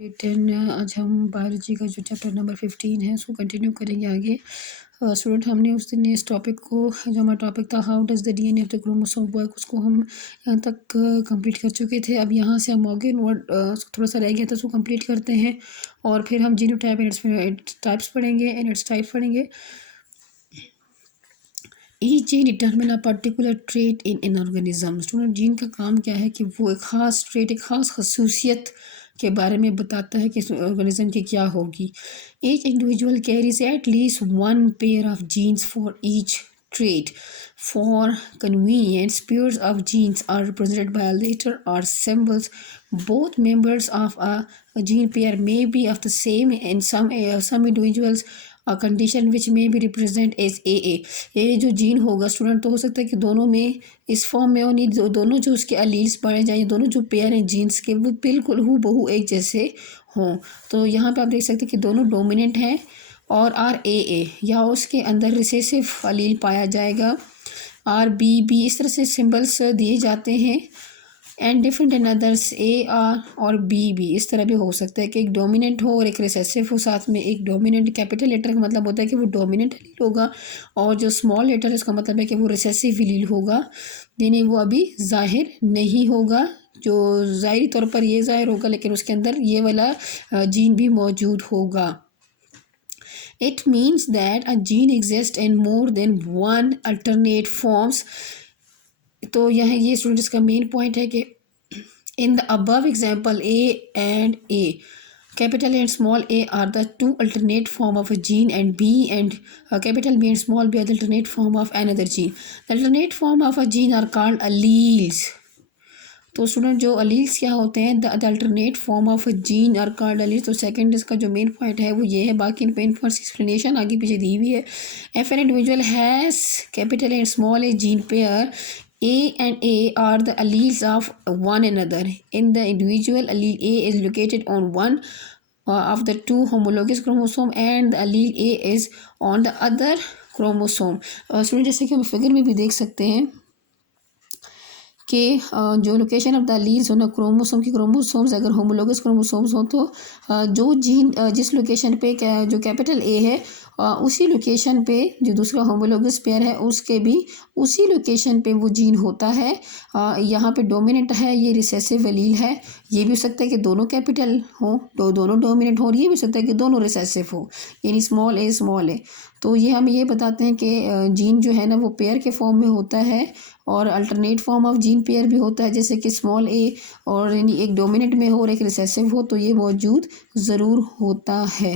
Return आज हम biology का जो चैप्टर नंबर 15 है उसको कंटिन्यू करेंगे आगे। स्टूडेंट हमने उस दिन इस टॉपिक को, जो हमारा टॉपिक था how does the DNA of the chromosome work, उसको हम यहाँ तक कंप्लीट कर चुके थे। अब यहाँ से हम आगे थोड़ा सा रह गया था, उसको कंप्लीट करते हैं और फिर हम जीनोटाइप एंड इट्स टाइप्स पढ़ेंगे एंड इट्स टाइप्स पढ़ेंगे। Each gene determine a particular trait in an organism. Student gene का काम क्या है कि वो एक ख़ास ट्रेट, एक ख़ास खसूसियत के बारे में बताता है कि इस ऑर्गेनिज्म की क्या होगी। Each individual carries at least one pair of genes for each trait. For convenience, pairs of genes are represented by a letter or symbols. Both members of a gene pair may be of the same in some individuals. A condition which may be represented as AA. ये जो gene होगा student, तो हो सकता है कि दोनों में इस फॉर्म में होनी, दोनों जो उसके अलील्स पढ़े जाएँ, दोनों जो पेयर हैं जीन्स के वो बिल्कुल हूबहू एक जैसे हों। तो यहाँ पे आप देख सकते हैं कि दोनों डोमिनेंट हैं और RAA या उसके अंदर रिसेसिव अलील पाया जाएगा। RBB इस तरह से सिंबल्स दिए जाते हैं। And different in others AR और BB इस तरह भी हो सकता है कि एक डोमिनेंट हो और एक रिसेसिव हो साथ में। एक डोमिनेंट कैपिटल लेटर का मतलब होता है कि वो डोमिनेंट अलील होगा और जो स्मॉल लेटर है इसका मतलब है कि वो रिसेसिव अलील होगा, यानी वो अभी जाहिर नहीं होगा। जो ज़ाहिरी तौर पर ये ज़ाहिर होगा लेकिन उसके अंदर ये वाला जीन भी मौजूद होगा। It means that a gene exists in more than one alternate forms. तो यह ये स्टूडेंट इसका मेन पॉइंट है कि in the above example A and A, capital A and small a are the two alternate form of a gene and B and capital B and small b are the alternate form of another gene. The alternate form of a gene are called alleles. तो student जो alleles क्या होते हैं, the alternate form of a gene are called alleles. तो second इसका जो main point है वो ये है, बाकी इन पेन फॉर एक्सप्लेनेशन आगे पीछे दी हुई है। F an individual has capital and small A gene pair A and A are the alleles of one another. In the individual, allele A is located on one of the two homologous chromosome and the allele A is on the other chromosome. Student जैसे कि हम figure में भी देख सकते हैं कि जो लोकेशन ऑफ द अलील्स हो ना क्रोमोसोम की, क्रोमोसोम्स अगर होमोलोगस क्रोमोसोम्स हो तो जो जीन जिस लोकेशन पे जो कैपिटल ए है उसी लोकेशन पे जो दूसरा होमोलोगस पेयर है उसके भी उसी लोकेशन पे वो जीन होता है। यहाँ पे डोमिनेंट है, ये रिसेसिव अलील है। ये भी हो सकता है कि दोनों कैपिटल हो, दोनों डोमिनेंट हो, और ये भी हो सकता है कि दोनों रिसेसिव हो, यानी स्मॉल ए। तो ये हम ये बताते हैं कि जीन जो है ना वो पेयर के फॉर्म में होता है और alternate form of gene pair भी होता है, जैसे कि स्मॉल ए और यानी एक डोमिनेंट में हो और एक रिसेसिव हो, तो ये मौजूद ज़रूर होता है।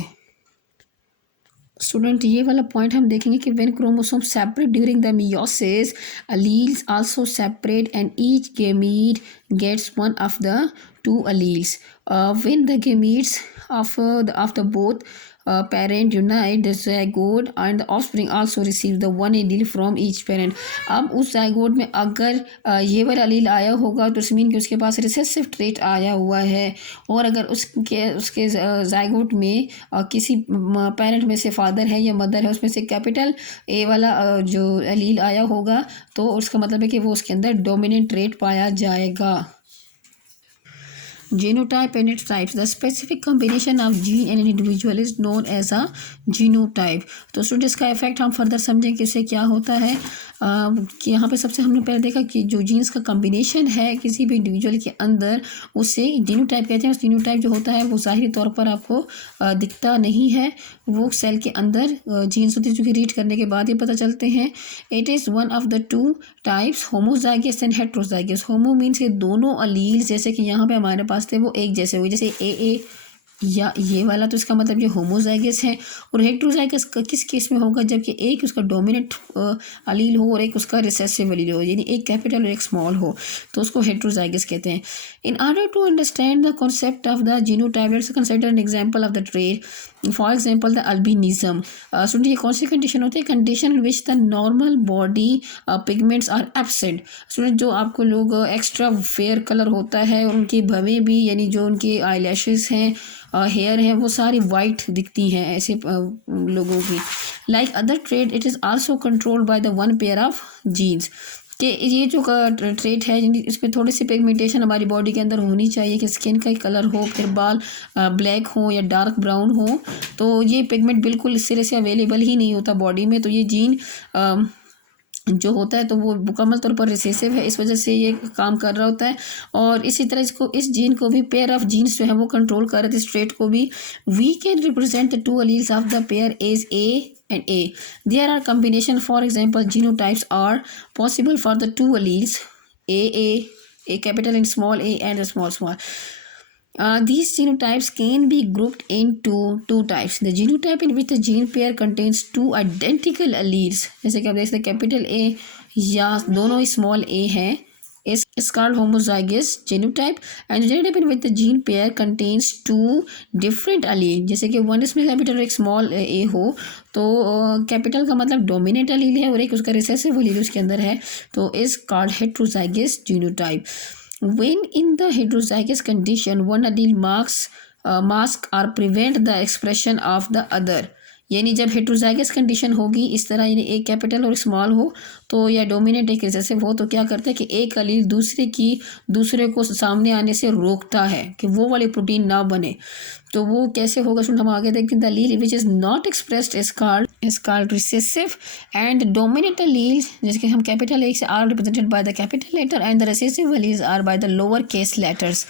स्टूडेंट ये वाला पॉइंट हम देखेंगे कि when chromosome separate during the meiosis, alleles also separate and each gamete gets one of the two alleles. When the gametes of the both parent unite, the zygote and the offspring also receive the one allele from each parent. अब उस zygote में अगर ये वाला allele आया होगा तो it's mean कि उसके पास रिसेसिव ट्रेट आया हुआ है, और अगर उसके zygote में किसी पेरेंट में से फादर है या मदर है उसमें से कैपिटल ए वाला जो allele आया होगा तो उसका मतलब है कि वो उसके अंदर डोमिनेंट ट्रेट पाया जाएगा। Genotype and its types. The specific combination of gene in an individual is known as a genotype. तो स्टूडेंट इसका इफेक्ट हम फर्दर समझें कि इससे क्या होता है। कि यहाँ पे सबसे हमने पहले देखा कि जो जीन्स का कम्बिनेशन है किसी भी इंडिविजुअल के अंदर उसे जीनोटाइप कहते हैं। उस जीनोटाइप जो होता है वो ज़ाहिरी तौर पर आपको दिखता नहीं है, वो सेल के अंदर जीन्स होती है जो कि रीड करने के बाद ही पता चलते हैं। It is one of the two types, homozygous and heterozygous. Homo means के दोनों अलील्स जैसे कि यहाँ पे हमारे पास थे वो एक जैसे हुए, जैसे AA या ये वाला, तो इसका मतलब ये होमोजाइगस है। और हेट्रोजाइगस किस केस में होगा, जबकि एक उसका डोमिनेंट अलील हो और एक उसका रिसेसिव अलील हो, यानी एक कैपिटल और एक स्मॉल हो, तो उसको हेट्रोजाइगस कहते हैं। In order to understand the concept of the genotype, let's consider an example of the trait, for example the albinism. सुनिए ये कौन सी कंडीशन होती है, condition in which the normal body pigments are absent. Student जो आपको लोग extra fair colour होता है और उनकी भवें भी, यानी जो उनके आई लैशेज़ हैं, हेयर है, वो सारी वाइट दिखती हैं ऐसे लोगों की। Like other trait it is also controlled by the one pair of genes. कि ये जो ट्रेट है इसमें थोड़ी सी पिगमेंटेशन हमारी बॉडी के अंदर होनी चाहिए कि स्किन का कलर हो, फिर बाल ब्लैक हो या डार्क ब्राउन हो, तो ये पिगमेंट बिल्कुल इस सिरे से अवेलेबल ही नहीं होता बॉडी में। तो ये जीन जो होता है तो वो मुकम्मल तौर पर रिसेसिव है, इस वजह से ये काम कर रहा होता है। और इसी तरह इस जीन को भी पेयर ऑफ जीन्स जो है वो कंट्रोल कर रहे थे, इस ट्रेट को भी। We can represent the 2 alleles of the pair as A and A. There are combination, for example, genotypes are possible for the 2 alleles A capital and small a and a small. These genotypes can be grouped into 2 types. The genotype in which the gene pair contains 2 identical alleles, जैसे कि आप देख सकते हैं capital A या दोनों ही small a हैं, is called homozygous genotype. And the genotype in which the gene pair contains 2 different alleles, जैसे कि वन इसमें कैपिटल और एक स्मॉल a हो, तो कैपिटल का मतलब डोमिनेंट अलील है और एक उसका रिसेसिव अलील उसके अंदर है, तो is called heterozygous genotype. When in the heterozygous condition, one allele mask or prevent the expression of the other. यानी जब हेट्रोजाइगस कंडीशन होगी इस तरह, यानी एक कैपिटल और स्मॉल हो तो या डोमिनेंट एक रिसेसिव हो, तो क्या करता है कि एक अलील दूसरे को सामने आने से रोकता है कि वो वाली प्रोटीन ना बने। तो वो कैसे होगा सुन, हम आगे देखते हैं। The allele which is not expressed is called recessive and dominant allele, जैसे कि हम कैपिटल ए से are represented by the capital letter and the recessive alleles are by the lower case letters.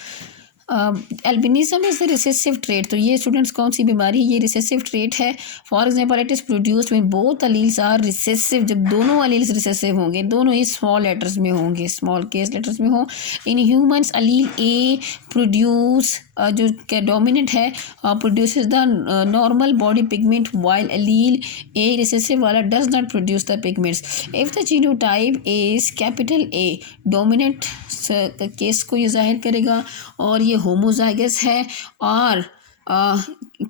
Albinism is the recessive trait. तो ये students कौन सी बीमारी है, ये रिसेसिव ट्रेट है। For example it is produced when both alleles are recessive, जब दोनों अलील्स रिसेसिव होंगे, दोनों ही स्मॉल लेटर्स में होंगे, स्मॉल केस लेटर्स में हो। In humans allele A produce जो डोमिनेंट है produces the normal body pigment, while allele a recessive वाला does not produce the pigments. If the genotype is capital A, dominant case को ये जाहिर करेगा और ये होमोजाइगस है, और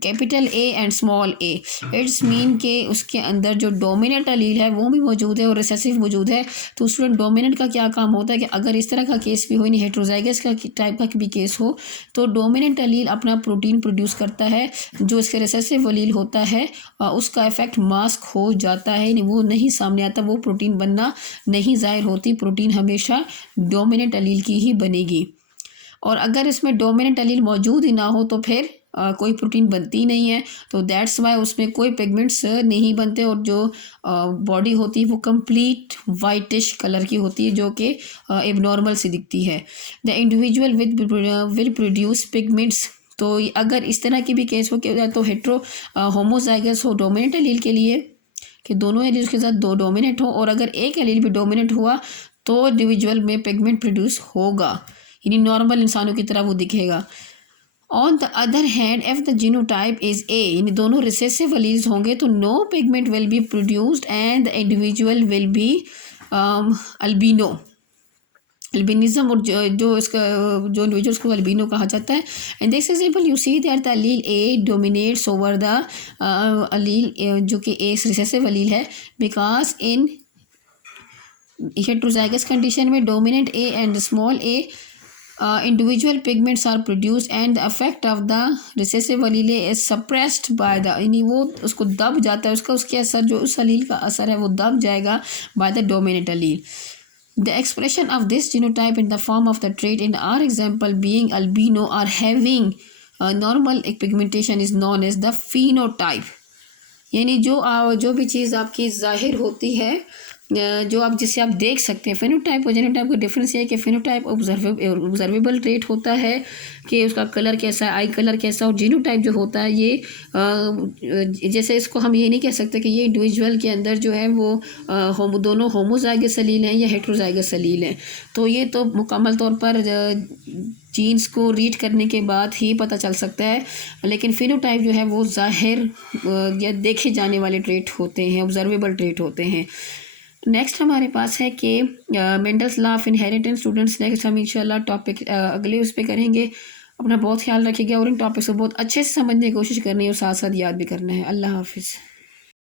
capital A and small a, it's mean के उसके अंदर जो डोमिनेंट अलील है वो भी मौजूद है और रिसेसिव मौजूद है। तो स्टूडेंट डोमिनेंट का क्या काम होता है कि अगर इस तरह का केस भी हो, यानी हेट्रोजाइगस का टाइप का भी केस हो, तो डोमिनेंट अलील अपना प्रोटीन प्रोड्यूस करता है, जो इसके रिसेसिव अलील होता है उसका इफेक्ट मास्क हो जाता है, यानी वो नहीं सामने आता, वो प्रोटीन बनना नहीं ज़ाहिर होती, प्रोटीन हमेशा डोमिनेंट अलील की ही बनेगी। और अगर इसमें डोमिनेंट अलील मौजूद ही ना हो तो फिर कोई प्रोटीन बनती नहीं है, तो दैट्स वाई उसमें कोई पिगमेंट्स नहीं बनते, और जो बॉडी होती है वो कंप्लीट वाइटिश कलर की होती है, जो कि एबनॉर्मल सी दिखती है। The individual will produce pigments. तो अगर इस तरह की भी केस हो कि तो होमोजाइगस हो डोमिनेंट अलील के लिए, कि दोनों एलील के साथ दो डोमिनेंट हो, और अगर एक एलील भी डोमिनेंट हुआ तो इंडिविजुअल में पिगमेंट प्रोड्यूस होगा, यानी नॉर्मल इंसानों की तरह वो दिखेगा। On the other hand if the genotype is a, यानी दोनों रिसेसिव अलील्स होंगे तो no pigment will be produced and the individual will be albino. Albinism, और जो इसका जो इंडिविजुअल्स को अल्बिनो कहा जाता है। And this example you see that the allele A dominates over the allele जो कि ए रिसेसिव अलील है, बिकॉज इन हेट्रोजाइगस कंडीशन में dominant A and small a individual pigments are produced and the effect of the recessive allele is suppressed by the, यानी वो उसको दब जाता है, उसके असर, जो उस अलील का असर है वो दब जाएगा by the dominant allele. The expression of this genotype in the form of the trait in our example being albino or having normal pigmentation is known as the phenotype. यानी जो भी चीज़ आपकी जाहिर होती है, जो आप जिसे आप देख सकते हैं, फेनोटाइप और जेनोटाइप का डिफरेंस ये है कि फेनोटाइप ऑब्जर्वेबल ट्रेट होता है कि उसका कलर कैसा है, आई कलर कैसा, और जीनोटाइप जो होता है ये जैसे इसको हम ये नहीं कह सकते कि ये इंडिविजुअल के अंदर जो है वो दोनों होमोजाइगस अलील हैं या हेट्रोजाइगस अलील हैं। तो ये तो मुकम्मल तौर पर जीन्स को रीड करने के बाद ही पता चल सकता है, लेकिन फिनोटाइप जो है वो जाहिर या देखे जाने वाले ट्रेट होते हैं, ऑब्जर्वेबल ट्रेट होते हैं। नेक्स्ट हमारे पास है कि Mendel's law of inheritance. Students next हम इंशाल्लाह टॉपिक अगले उस पर करेंगे। अपना बहुत ख्याल रखिएगा और इन टॉपिक्स को बहुत अच्छे से समझने की कोशिश करनी है और साथ साथ याद भी करना है। अल्लाह हाफिज़।